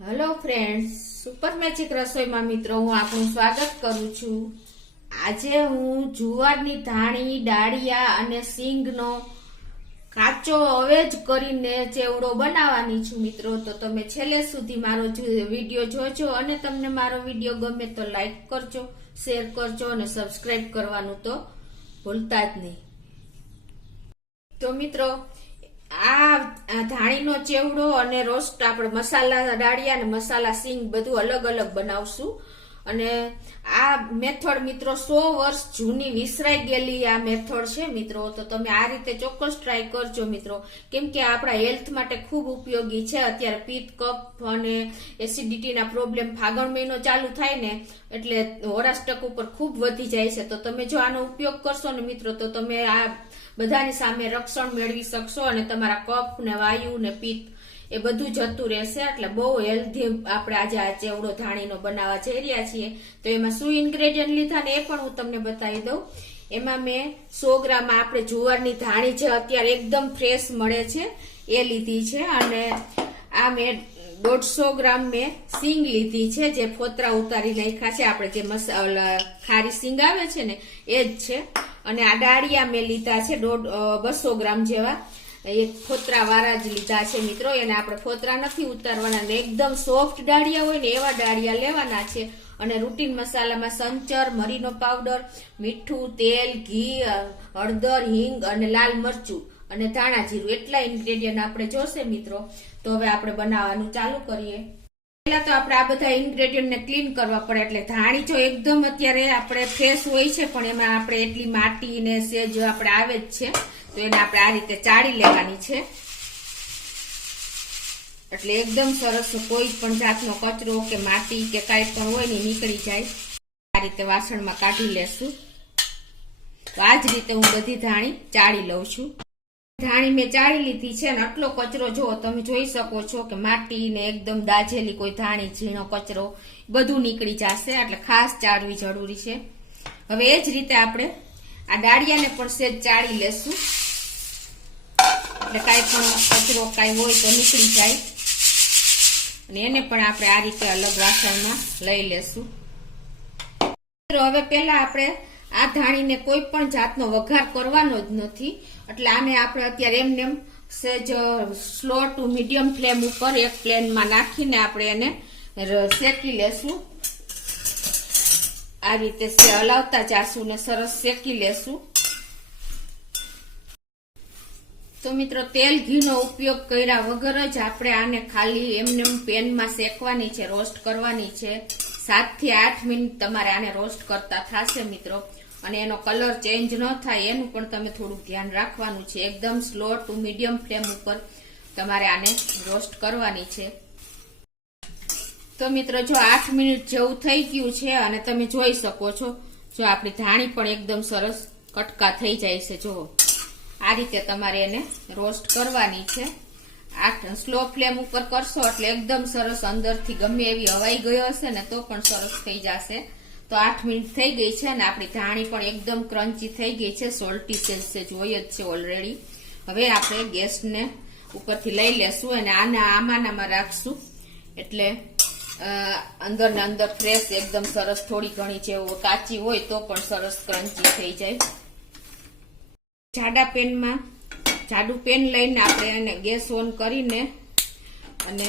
Hello friends, super magic રસોઈમાં મિત્રો હું આપનું સ્વાગત કરું છું। આજે હું જુવારની ધાણી, ડાળિયા અને સિંગનો કાચો અવેજ કરીને ચેવડો બનાવવાની છું મિત્રો। તો તમે છેલ્લે સુધી મારો વિડીયો જોજો અને તમને મારો વિડીયો ગમે તો લાઈક કરજો, શેર કરજો અને સબસ્ક્રાઇબ કરવાનું તો ભૂલતા જ નહીં। તો મિત્રો આ ધાણીનો ચેવડો અને રોસ્ટ આપણે મસાલા ડાળિયા અને મસાલા સિંગ બધું અલગ અલગ બનાવશું। અને આ મેથડ મિત્રો 100 વર્ષ જૂની વિસરાઈ ગયેલી આ મેથડ છે મિત્રો। તો તમે આ રીતે ચોક્કસ ટ્રાય કરજો મિત્રો, કેમ કે આપણા હેલ્થ માટે ખૂબ ઉપયોગી છે। અત્યારે પિત્ત, કફ અને એસિડિટીના પ્રોબ્લેમ ફાગણ મહિનો ચાલુ થાય ને એટલે હોરાસ્ટક ઉપર ખૂબ વધી જાય છે। તો તમે જો આનો ઉપયોગ કરશો ને મિત્રો તો તમે આ બધાની સામે રક્ષણ મેળવી શકશો અને તમારા કફ ને વાયુ ને પિત્ત એ બધું જતું રહેશે। એટલે બહુ હેલ્ધી આપણે આજે આ ચેવડો ધાણીનો બનાવવા જઈ રહ્યા છીએ। તો એમાં શું ઇન્ગ્રેડિયન્ટ લીધા ને એ પણ હું તમને બતાવી દઉં। એમાં મેં 100 ગ્રામ આપણે જુવારની ધાણી જે અત્યારે એકદમ ફ્રેશ મળે છે એ લીધી છે, અને આ મેં 150 ગ્રામ મેં સિંગ લીધી છે જે ફોતરા ઉતારી નાખ્યા છે, આપણે જે મસાલા ખારી સિંગ આવે છે ને એ જ છે। અને આ ડાળિયા મેં લીધા છે 200 ગ્રામ જેવા, એક ફોતરા વાળા જ લીધા છે મિત્રો। એને આપણે ફોતરા નથી ઉતારવાના ને એકદમ સોફ્ટ ડાળિયા હોય ને એવા ડાળિયા લેવાના છે। અને રૂટીન મસાલામાં સંચર, મરીનો પાવડર, મીઠું, તેલ, ઘી, હળદર, હિંગ અને લાલ મરચું અને ધાણા જીરું એટલા ઇન્ગ્રેડિયન્ટ આપણે જોશે મિત્રો। તો હવે આપણે બનાવવાનું ચાલુ કરીએ। પહેલા તો આપણે આ બધા ઇન્ગ્રેડિયન્ટને ક્લીન કરવા પડે। એટલે ધાણી જો એકદમ અત્યારે આપણે ફ્રેશ હોય છે પણ એમાં આપણે એટલી માટી ને સેજ આપણે આવે જ છે, તો એને આપણે આ રીતે ચાળી લેવાની છે। એટલે એકદમ સરસ કોઈ પણ જાતનો કચરો કે માટી કે કાંઈ પણ હોય ને નીકળી જાય। આ રીતે વાસણમાં કાઢી લેશું। તો આ જ રીતે હું બધી ધાણી ચાળી લઉં છું। ધાણી મેં ચાળી લીધી છે અને આટલો કચરો જો તમે જોઈ શકો છો કે માટી ને એકદમ દાજેલી કોઈ ધાણી, ઝીણો કચરો બધું નીકળી જશે, એટલે ખાસ ચાળવી જરૂરી છે। હવે એ જ રીતે આપણે આ ડાળિયાને પણ સેજ ચાળી લેશું, એટલે કાંઈ પણ કચરો કાંઈ હોય તો નીકળી જાય। અને એને પણ આપણે આ રીતે અલગ વાસણમાં લઈ લેશું। હવે પેલા આપણે આ ધાણીને કોઈ પણ જાતનો વઘાર કરવાનો જ નથી, એટલે આને આપણે અત્યારે એમને સેજ સ્લો ટુ મીડિયમ ફ્લેમ ઉપર એક પ્લેનમાં નાખીને આપણે એને શેકી લેશું। આ રીતે હલાવતા જાશું ને સરસ શેકી લેશું। તો મિત્રો તેલ ઘીનો ઉપયોગ કર્યા વગર જ આપણે આને ખાલી એમને પેનમાં શેકવાની છે, રોસ્ટ કરવાની છે। 7 થી 8 મિનિટ તમારે આને રોસ્ટ કરતા થશે મિત્રો, અને એનો કલર ચેન્જ ન થાય એનું પણ તમે થોડું ધ્યાન રાખવાનું છે। એકદમ સ્લો ટુ મીડિયમ ફ્લેમ ઉપર તમારે આને રોસ્ટ કરવાની છે। તો મિત્રો જો 8 મિનિટ જેવું થઈ ગયું છે અને તમે જોઈ શકો છો જો આપણી ધાણી પણ એકદમ સરસ કટકા થઈ જાય છે। જો આ રીતે તમારે એને રોસ્ટ કરવાની છે। આ સ્લો ફ્લેમ ઉપર કરશો એટલે એકદમ સરસ અંદરથી ગમે એવી હવાઈ ગયો હશે ને તો પણ સરસ થઈ જશે। તો 8 મિનિટ થઈ ગઈ છે અને આપણી ધાણી પણ એકદમ ક્રન્ચી થઈ ગઈ છે, સોલ્ટી સેજ હોય જ છે ઓલરેડી। હવે આપણે ગેસને ઉપરથી લઈ લેશું અને આમાં રાખશું, એટલે અંદર ને અંદર ફ્રેશ એકદમ સરસ થોડી ઘણી જે કાચી હોય તો પણ સરસ ક્રન્ચી થઈ જાય। જાડું પેન લઈને આપણે એને ગેસ ઓન કરીને અને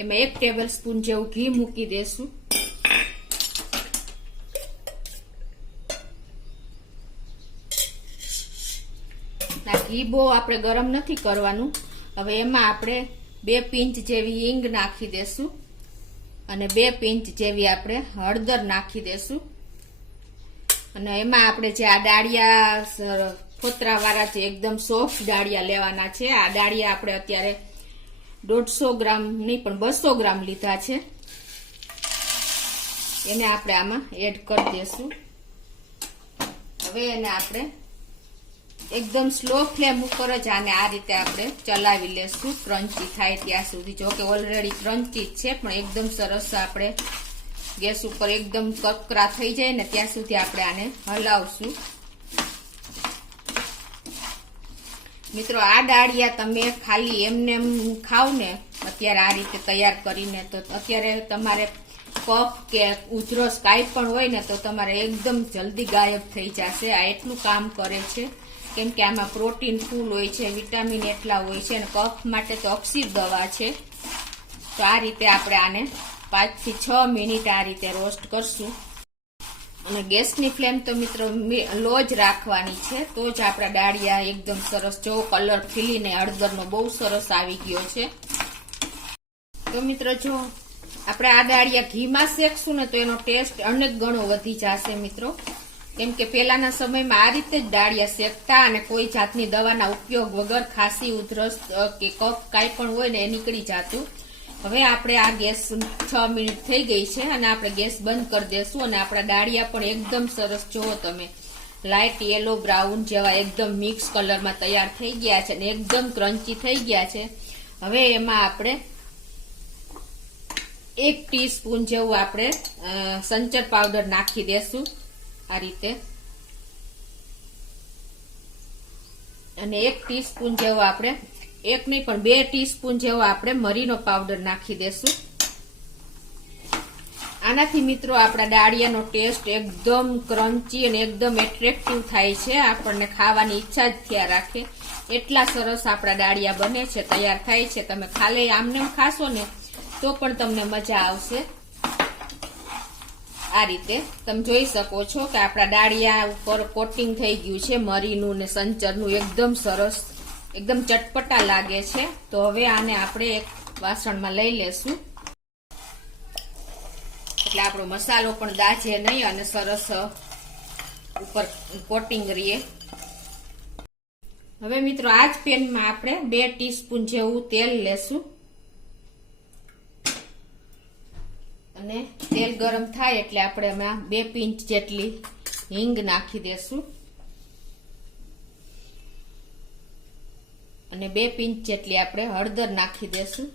એમાં 1 ટેબલ સ્પૂન જેવું ઘી મૂકી દેશું। ઘી બહુ આપણે ગરમ નથી કરવાનું। હવે એમાં આપણે 2 પિંચ જેવી હિંગ નાખી દેશું અને 2 પિંચ જેવી આપણે હળદર નાખી દેશું। અને એમાં આપણે જે આ ડાળિયા ફોતરા વાળા જે એકદમ સોફ્ટ ડાળિયા લેવાના છે, આ ડાળિયા આપણે અત્યારે 150 ગ્રામ નહીં પણ 200 ગ્રામ લીધા છે, એને આપણે આમાં એડ કરી દેશું। હવે એને આપણે એકદમ સ્લો ફ્લેમ ઉપર જ આને આ રીતે આપણે ચલાવી લેશું ક્રન્ચી થાય ત્યાં સુધી। જો કે ઓલરેડી ક્રન્ચી જ છે પણ એકદમ સરસ આપણે ગેસ ઉપર એકદમ કકરા થઈ જાય ને ત્યાં સુધી આપણે આને હલાવશું। મિત્રો આ ડાળિયા તમે ખાલી એમને ખાવ ને અત્યારે આ રીતે તૈયાર કરીને. તો અત્યારે તમારે કફ કે ઉધરસ કાંઈ પણ હોય ને તો તમારે એકદમ જલ્દી ગાયબ થઈ જશે. આ એટલું કામ કરે છે કેમ કે આમાં પ્રોટીન ફૂલ હોય છે, વિટામિન એટલા હોય છે અને કફ માટે તો અક્ષી દવા છે. તો આ રીતે આપણે આને 5 થી 6 મિનિટ આ રીતે રોસ્ટ કરશું. અને ગેસની ફ્લેમ તો મિત્રો લો જ રાખવાની છે, તો જ આપણા ડાળિયા એકદમ સરસ જો કલર ખીલીને હળદરનો બહુ સરસ આવી ગયો છે. તો મિત્રો જો આપણે આ ડાળિયા ઘીમાં શેકશું ને તો એનો ટેસ્ટ અનેક ગણો વધી જશે મિત્રો. કેમ કે પહેલાના સમયમાં આ રીતે જ ડાળિયા શેકતા અને કોઈ જાતની દવાના ઉપયોગ વગર ખાંસી, ઉધરસ કે કફ કાંઈ પણ હોય ને એ નીકળી જતું. હવે આપણે આ ગેસ 6 મિનિટ થઈ ગઈ છે અને આપણે ગેસ બંધ કરી દેશું. અને આપણા ડાળિયા પણ એકદમ સરસ જુઓ તમે લાઇટ યલો બ્રાઉન જેવા એકદમ મિક્સ કલરમાં તૈયાર થઈ ગયા છે અને એકદમ ક્રન્ચી થઈ ગયા છે. હવે એમાં આપણે 1 ટીસ્પૂન જેવું આપણે સંચર પાવડર નાખી દેશું આ રીતે. અને 1 ટીસ્પૂન જેવો આપણે 1 નહીં પણ 2 ટીસ્પૂન જેવો આપણે મરીનો પાવડર નાખી દેશું. આનાથી મિત્રો આપણા ડાળિયાનો ટેસ્ટ એકદમ ક્રન્ચી અને એકદમ એટ્રેક્ટિવ થાય છે. આપણને ખાવાની ઈચ્છા જ થયા રાખે એટલા સરસ આપણા ડાળિયા બને છે, તૈયાર થાય છે. તમે ખાલી આમને ખાશો ને તો પણ તમને મજા આવશે. આ રીતે તમે જોઈ શકો છો કે આપણા ડાળિયા ઉપર કોટિંગ થઈ ગયું છે મરીનું ને સંચરનું, એકદમ સરસ, એકદમ ચટપટા લાગે છે. તો હવે આને આપણે એક વાસણમાં લઈ લેશું એટલે આપણો મસાલો પણ દાજે નહીં અને સરસ ઉપર કોટિંગ રહીએ. હવે મિત્રો આ જ પેનમાં આપણે 2 ટીસ્પૂન જેવું તેલ લેશું અને તેલ ગરમ થાય એટલે આપણે એમાં 2 પિંચ જેટલી હિંગ નાખી દેશું અને 2 પિંચ જેટલી આપણે હળદર નાખી દેશું.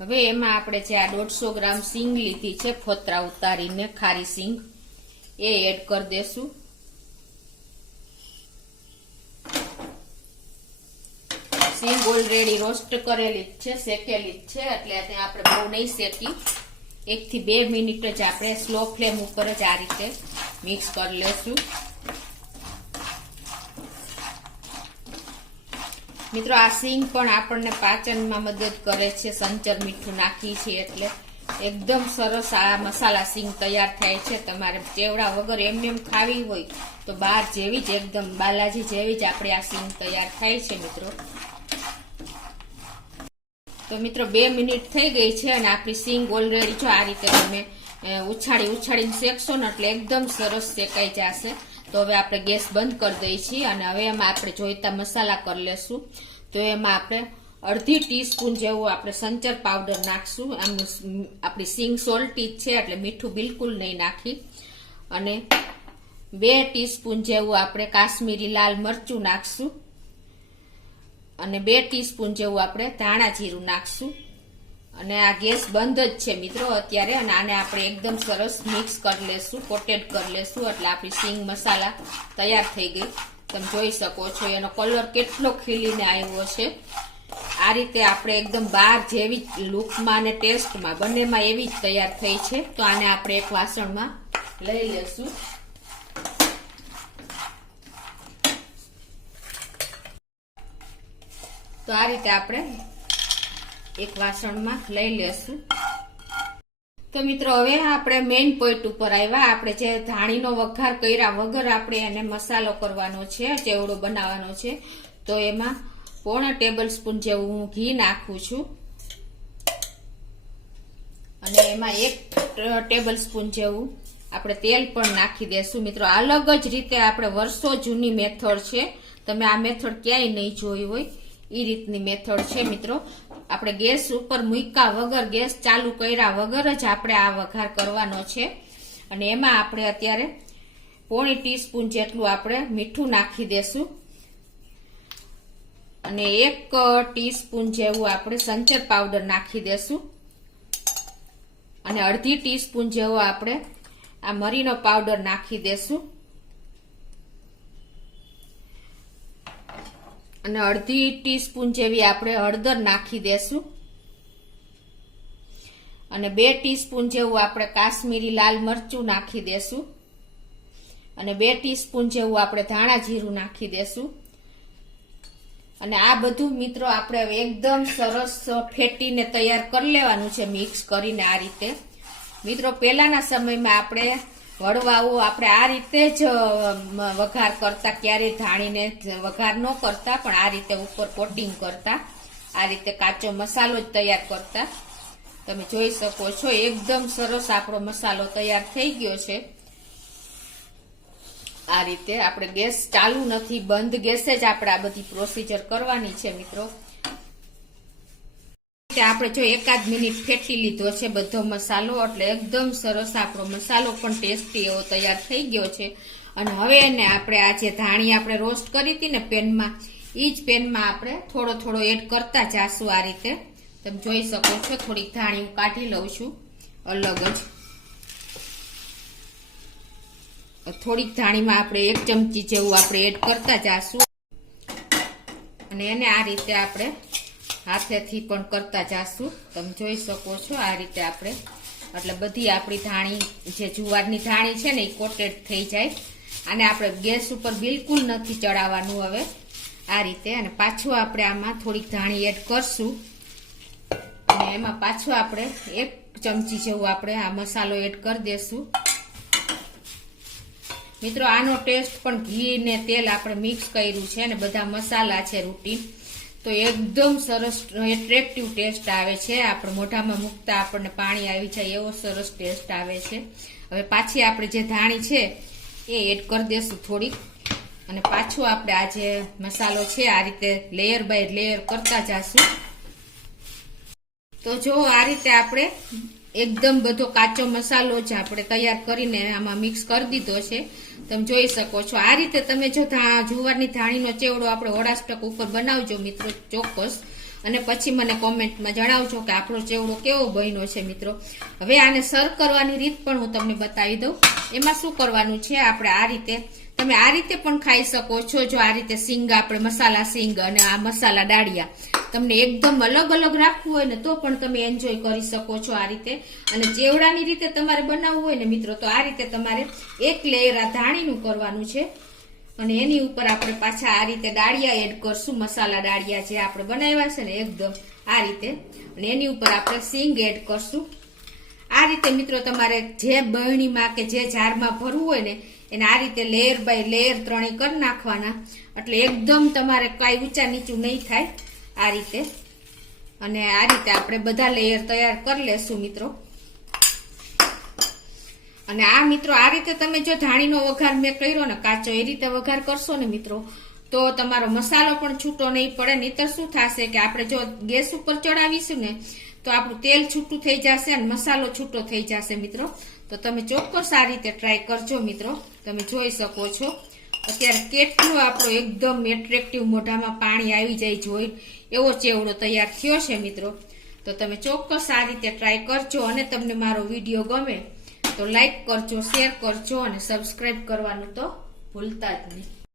હવે એમાં આપણે જે આ 150 ગ્રામ સિંગ લીધી છે ફોતરા ઉતારીને, ખારી સિંગ, એ એડ કરી દેશું. સિંગ ઓલરેડી રોસ્ટ કરેલી જ છે, શેકેલી જ છે એટલે આપણે બહુ નહીં શેકી. 1 થી 2 મિનિટ જ આપણે સ્લો ફ્લેમ ઉપર જ આ રીતે મિક્સ કરી લેશું. મિત્રો આ સિંગ પણ આપણને પાચનમાં મદદ કરે છે, સંચર મીઠું નાખી છે એટલે એકદમ સરસ આ મસાલા સિંગ તૈયાર થાય છે. તમારે ચેવડા વગર એમને એમ ખાવી હોય તો બહાર જેવી જ એકદમ બાલાજી જેવી જ આપણી આ સિંગ તૈયાર થાય છે મિત્રો. તો મિત્રો 2 મિનિટ થઈ ગઈ છે અને આપણી સિંગ ઓલરેડી જો આ રીતે તમે ઉછાળીને શેકશો ને એટલે એકદમ સરસ શેકાઈ જશે. તો હવે આપણે ગેસ બંધ કરી દઈએ છીએ અને હવે એમાં આપણે જોઈતા મસાલા કરી લેશું. તો એમાં આપણે 1/2 ટીસ્પૂન જેવું આપણે સંચર પાવડર નાખશું. આપણી સિંગ સોલ્ટી જ છે એટલે મીઠું બિલકુલ નહીં નાખી. અને 2 ટીસ્પૂન જેવું આપણે કાશ્મીરી લાલ મરચું નાખશું અને 2 ટીસ્પૂન જેવું આપણે ધાણા જીરું નાખશું. અને આ ગેસ બંધ જ છે મિત્રો અત્યારે અને આને આપણે એકદમ સરસ મિક્સ કરી લેશું, કોટેડ કરી લેશું એટલે આપણી સિંગ મસાલા તૈયાર થઈ ગઈ. તમે જોઈ શકો છો એનો કલર કેટલો ખીલીને આવ્યો છે. આ રીતે આપણે એકદમ બહાર જેવી જ લુકમાં અને ટેસ્ટમાં બંનેમાં એવી જ તૈયાર થઈ છે. તો આને આપણે એક વાસણમાં લઈ લેશું. તો આ રીતે આપણે એક વાસણમાં લઈ લેશું. તો મિત્રો હવે આપણે મેઇન પોઈન્ટ ઉપર આવ્યા. આપણે જે ધાણીનો વઘાર કર્યા વગર આપણે એને મસાલો કરવાનો છે, ચેવડો બનાવવાનો છે. તો એમાં 1/4 ટેબલ સ્પૂન જેવું હું ઘી નાખું છું અને એમાં 1 ટેબલ સ્પૂન જેવું આપણે તેલ પણ નાખી દેશું. મિત્રો અલગ જ રીતે આપણે વર્ષો જૂની મેથડ છે, તમે આ મેથડ ક્યાંય નહીં જોઈ હોય એ રીતની મેથડ છે મિત્રો. આપણે ગેસ ઉપર મૂક્યા વગર, ગેસ ચાલુ કર્યા વગર જ આપણે આ વઘાર કરવાનો છે. અને એમાં આપણે અત્યારે 1/4 ટીસ્પૂન જેટલું આપણે મીઠું નાખી દેશું અને 1 ટીસ્પૂન જેવું આપણે સંચર પાવડર નાખી દેશું અને 1/2 ટીસ્પૂન જેવો આપણે આ મરીનો પાવડર નાખી દેશું અને અડધી ટીસ્પૂન જેવી આપણે હળદર નાખી દેશું અને 2 ટીસ્પૂન જેવું આપણે કાશ્મીરી લાલ મરચું નાખી દેશું અને 2 ટીસ્પૂન જેવું આપણે ધાણા જીરું નાખી દેશું અને આ બધું મિત્રો આપણે એકદમ સરસ ફેટીને તૈયાર કરી લેવાનું છે, મિક્સ કરીને આ રીતે. મિત્રો પહેલાના સમયમાં આપણે વડવાઓ આપણે આ રીતે જ વઘાર કરતા, ક્યારેય ધાણીને વઘાર ન કરતા, પણ આ રીતે ઉપર કોટિંગ કરતા, આ રીતે કાચો મસાલો જ તૈયાર કરતા. તમે જોઈ શકો છો એકદમ સરસ આપણો મસાલો તૈયાર થઈ ગયો છે. આ રીતે આપણે ગેસ ચાલુ નથી, બંધ ગેસે જ આપણે આ બધી પ્રોસીજર કરવાની છે મિત્રો. આપણે જો 1 મિનિટ ફેટી લીધો છે બધો મસાલો, એટલે એકદમ સરસ આપણો મસાલો પણ ટેસ્ટી એવો તૈયાર થઈ ગયો છે. અને હવે એને આપણે આ જે ધાણી આપણે રોસ્ટ કરી હતી ને પેનમાં, એ જ પેનમાં આપણે થોડો થોડો એડ કરતા જાશું. આ રીતે તમે જોઈ શકો છો થોડીક ધાણી હું કાઢી લઉં છું અલગ જ. થોડીક ધાણીમાં આપણે 1 ચમચી જેવું આપણે એડ કરતા જાશું અને એને આ રીતે આપણે હાથેથી પણ કરતા જાશું. તમે જોઈ શકો છો આ રીતે આપણે, એટલે બધી આપણી ધાણી જે જુવારની ધાણી છે ને એ કોટેડ થઈ જાય. અને આપણે ગેસ ઉપર બિલકુલ નથી ચડાવવાનું હવે આ રીતે. અને પાછું આપણે આમાં થોડીક ધાણી એડ કરશું અને એમાં પાછું આપણે 1 ચમચી જેવું આપણે આ મસાલો એડ કરી દેશું. મિત્રો આનો ટેસ્ટ પણ ઘી ને તેલ આપણે મિક્સ કર્યું છે અને બધા મસાલા છે રૂટીન, તો એકદમ સરસ એટ્રેક્ટિવ ટેસ્ટ આવે છે. આપણે મોઢામાં મૂકતા આપણને પાણી આવી જાય એવો સરસ ટેસ્ટ આવે છે. હવે પાછી આપણે જે ધાણી છે એ એડ કરી દેશું થોડીક અને પાછું આપણે આ જે મસાલો છે આ રીતે લેયર બાય લેયર કરતા જાશું. તો જો આ રીતે આપણે એકદમ બધો કાચો મસાલો જ આપણે તૈયાર કરીને આમાં મિક્સ કરી દીધો છે. તમે જોઈ શકો છો આ રીતે તમે જો જુવારની ધાણીનો ચેવડો આપણે હોળાષ્ટક ઉપર બનાવજો મિત્રો ચોક્કસ, અને પછી મને કોમેન્ટમાં જણાવજો કે આપણો ચેવડો કેવો બન્યો છે મિત્રો. હવે આને સર્વ કરવાની રીત પણ હું તમને બતાવી દઉં. એમાં શું કરવાનું છે, આપણે આ રીતે તમે આ રીતે પણ ખાઈ શકો છો. જો આ રીતે સિંગ આપણે મસાલા સિંગ અને આ મસાલા દાળિયા તમને એકદમ અલગ અલગ રાખવું હોય ને તો પણ તમે એન્જોય કરી શકો છો આ રીતે. અને ચેવડાની રીતે તમારે બનાવવું હોય ને મિત્રો તો આ રીતે તમારે 1 લેયર આ ધાણીનું કરવાનું છે અને એની ઉપર આપણે પાછા આ રીતે દાળિયા એડ કરશું, મસાલા દાળિયા જે આપણે બનાવ્યા છે ને એકદમ આ રીતે. અને એની ઉપર આપણે સિંગ એડ કરશું. આ રીતે મિત્રો તમારે જે બરણીમાં કે જે જારમાં ભરવું હોય ને એને આ રીતે લેયર બાય લેયર 3 કરી નાખવાના, એટલે એકદમ તમારે કઈ ઊંચા નીચું નહીં થાય આ રીતે. અને આ રીતે આપણે બધા લેયર તૈયાર કરી લેશું મિત્રો. અને આ મિત્રો આ રીતે તમે જો ધાણીનો વઘાર મેં કર્યો ને કાચો, એ રીતે વઘાર કરશો ને મિત્રો તો તમારો મસાલો પણ છૂટો નહીં પડે. નહીતર શું થશે કે આપણે જો ગેસ ઉપર ચડાવીશું ને તો આપણું તેલ છૂટું થઈ જશે અને મસાલો છૂટો થઈ જશે મિત્રો. તો તમે ચોક્કસ આ રીતે ટ્રાય કરજો મિત્રો. તમે જોઈ શકો છો અત્યારે કેટલો આપણો એકદમ એટ્રેક્ટિવ મોઢામાં પાણી આવી જાય જોઈ એવો ચેવડો તૈયાર થયો છે મિત્રો. તો તમે ચોક્કસ આ રીતે ટ્રાય કરજો અને તમને મારો વિડીયો ગમે તો લાઈક કરજો, શેર કરજો અને સબસ્ક્રાઇબ કરવાનું તો ભૂલતા જ નહીં.